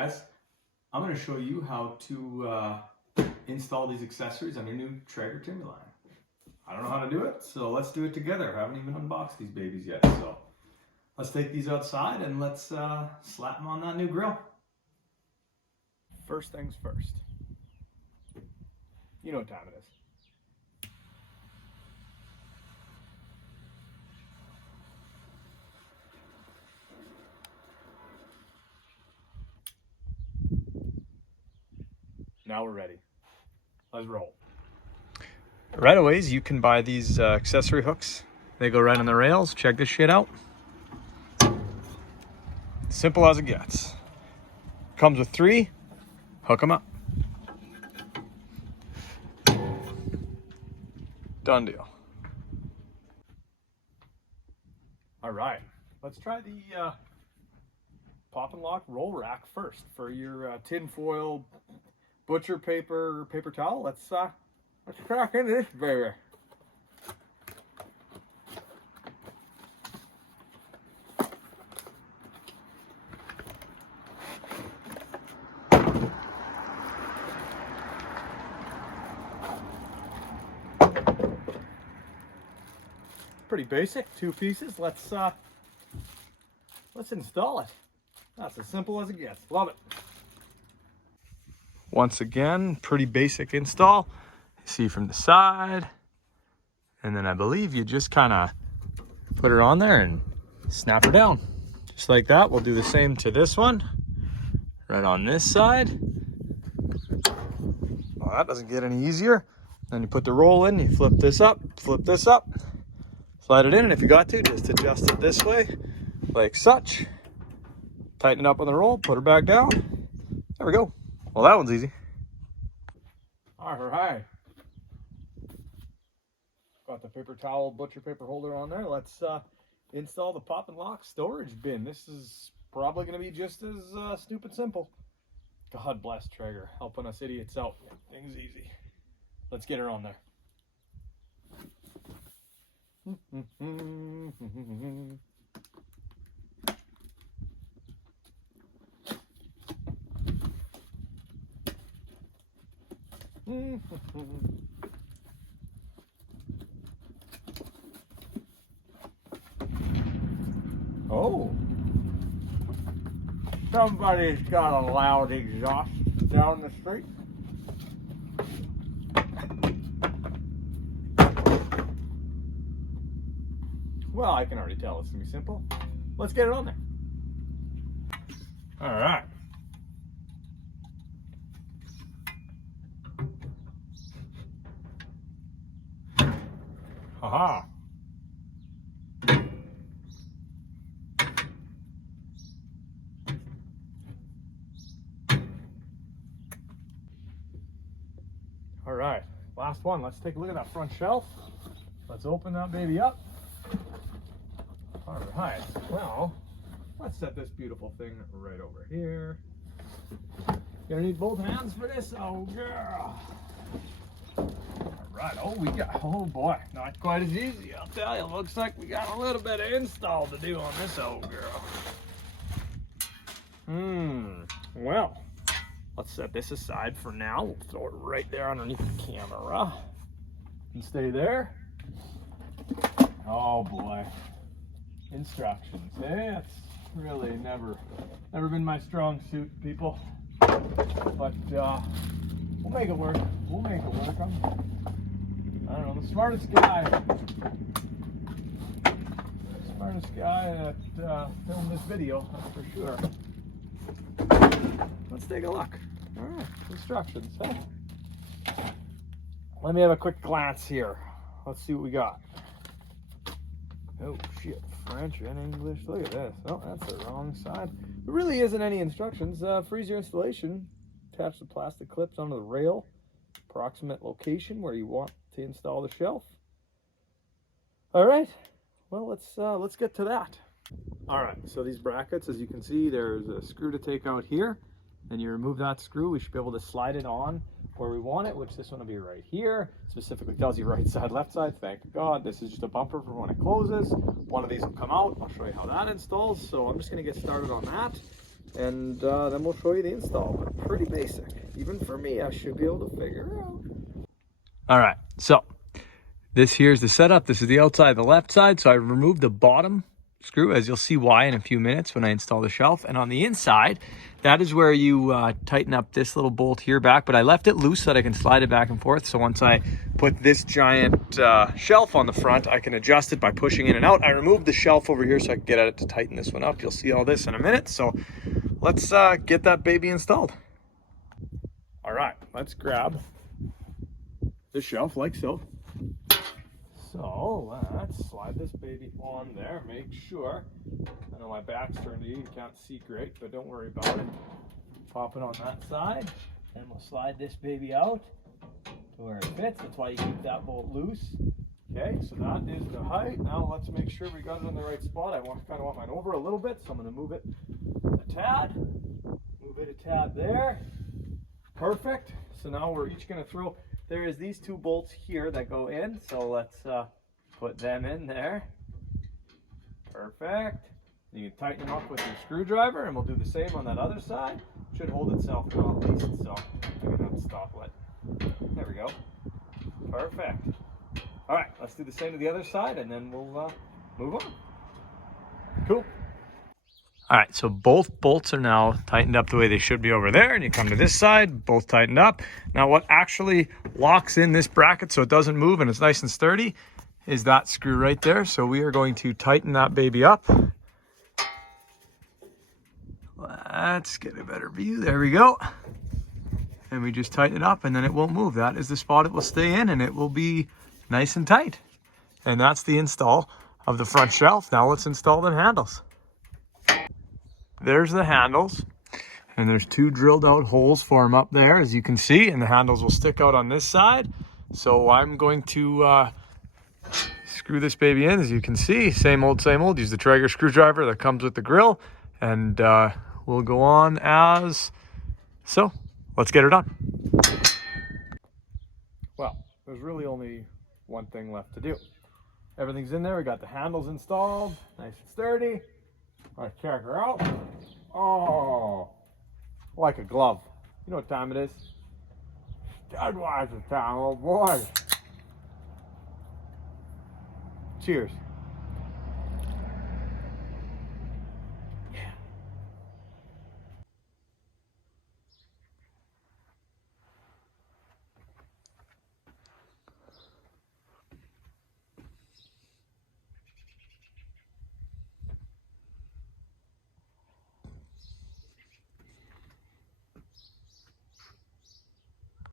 guys, I'm going to show you how to install these accessories on your new Traeger Timberline. I don't know how to do it, so let's do it together. I haven't even unboxed these babies yet, so let's take these outside and let's slap them on that new grill. First things first. You know what time it is. Now we're ready. Let's roll. Right away, you can buy these accessory hooks. They go right on the rails. Check this shit out. Simple as it gets. Comes with 3. Hook them up. Done deal. All right, let's try the pop and lock roll rack first for your tin foil, butcher paper, paper towel. Let's crack into this baby. Pretty basic, 2 pieces. Let's install it. That's as simple as it gets. Love it. Once again, pretty basic install. See from the side, and then I believe you just kind of put her on there and snap her down. Just like that. We'll do the same to this one. Right on this side. Well, that doesn't get any easier. Then you put the roll in, you flip this up, slide it in, and if you got to, just adjust it this way, like such. Tighten it up on the roll, put her back down. There we go. Well, that one's easy. All right. Got the paper towel, butcher paper holder on there. Let's install the pop and lock storage bin. This is probably going to be just as stupid simple. God bless Traeger, helping us idiots out. Things easy. Let's get her on there. Oh, somebody's got a loud exhaust down the street. Well, I can already tell it's gonna be simple. Let's get it on there. All right. Haha. All right, last one. Let's take a look at that front shelf. Let's open that baby up. All right, well, let's set this beautiful thing right over here. You're gonna need both hands for this, oh girl. Right, oh boy, not quite as easy, I'll tell you. Looks like we got a little bit of install to do on this old girl. Well, let's set this aside for now. We'll throw it right there underneath the camera. And stay there. Oh boy, instructions, eh? That's really never been my strong suit, people. But we'll make it work. We'll make it work. I don't know, the smartest guy that filmed this video, that's for sure. Let's take a look. All right, instructions, huh? Let me have a quick glance here. Let's see what we got. Oh shit, French and English. Look at this. Oh, that's the wrong side. There really isn't any instructions. Freeze your installation. Attach the plastic clips onto the rail. Approximate location where you want to install the shelf. All right, well, let's get to that. All right, so these brackets, as you can see, there's a screw to take out here. Then you remove that screw. We should be able to slide it on where we want it, which this one will be right here. Specifically tells you right side, left side. Thank God. This is just a bumper for when it closes. One of these will come out. I'll show you how that installs. So I'm just going to get started on that. and then we'll show you the install. But pretty basic. Even for me, I should be able to figure it out. All right, so this here's the setup. This is the outside, the left side. So I removed the bottom screw, as you'll see why in a few minutes when I install the shelf. And on the inside, that is where you tighten up this little bolt here back, but I left it loose so that I can slide it back and forth. So once I put this giant shelf on the front, I can adjust it by pushing in and out. I removed the shelf over here so I can get at it to tighten this one up. You'll see all this in a minute. So let's get that baby installed. All right, let's grab the shelf like so. So let's slide this baby on there. Make sure, I know my back's turned to you, you can't see great, but don't worry about it. Pop it on that side, and we'll slide this baby out to where it fits. That's why you keep that bolt loose. Okay, so that is the height. Now let's make sure we got it in the right spot. I kind of want mine over a little bit, so I'm going to move it a tad. Move it a tad there. Perfect. So now we're each going to throw. There is these two bolts here that go in, so let's put them in there. Perfect. You can tighten them up with your screwdriver, and we'll do the same on that other side. Should hold itself now at least, so I'm gonna have to stop it. There we go. Perfect. All right, let's do the same to the other side, and then we'll move on. Cool. All right, so both bolts are now tightened up the way they should be over there, and you come to this side, both tightened up. Now what actually locks in this bracket so it doesn't move and it's nice and sturdy is that screw right there. So we are going to tighten that baby up. Let's get a better view. There we go. And we just tighten it up, and then it won't move. That is the spot it will stay in, and it will be nice and tight. And that's the install of the front shelf. Now let's install the handles. There's the handles, and there's two drilled out holes for them up there, as you can see, and the handles will stick out on this side. So I'm going to screw this baby in, as you can see. Same old, use the Traeger screwdriver that comes with the grill, and we'll go on as so. Let's get her done. Well, there's really only one thing left to do. Everything's in there. We got the handles installed, nice and sturdy. All right, carry her out. Oh, like a glove. You know what time it is? God, why is it time, oh boy? Cheers.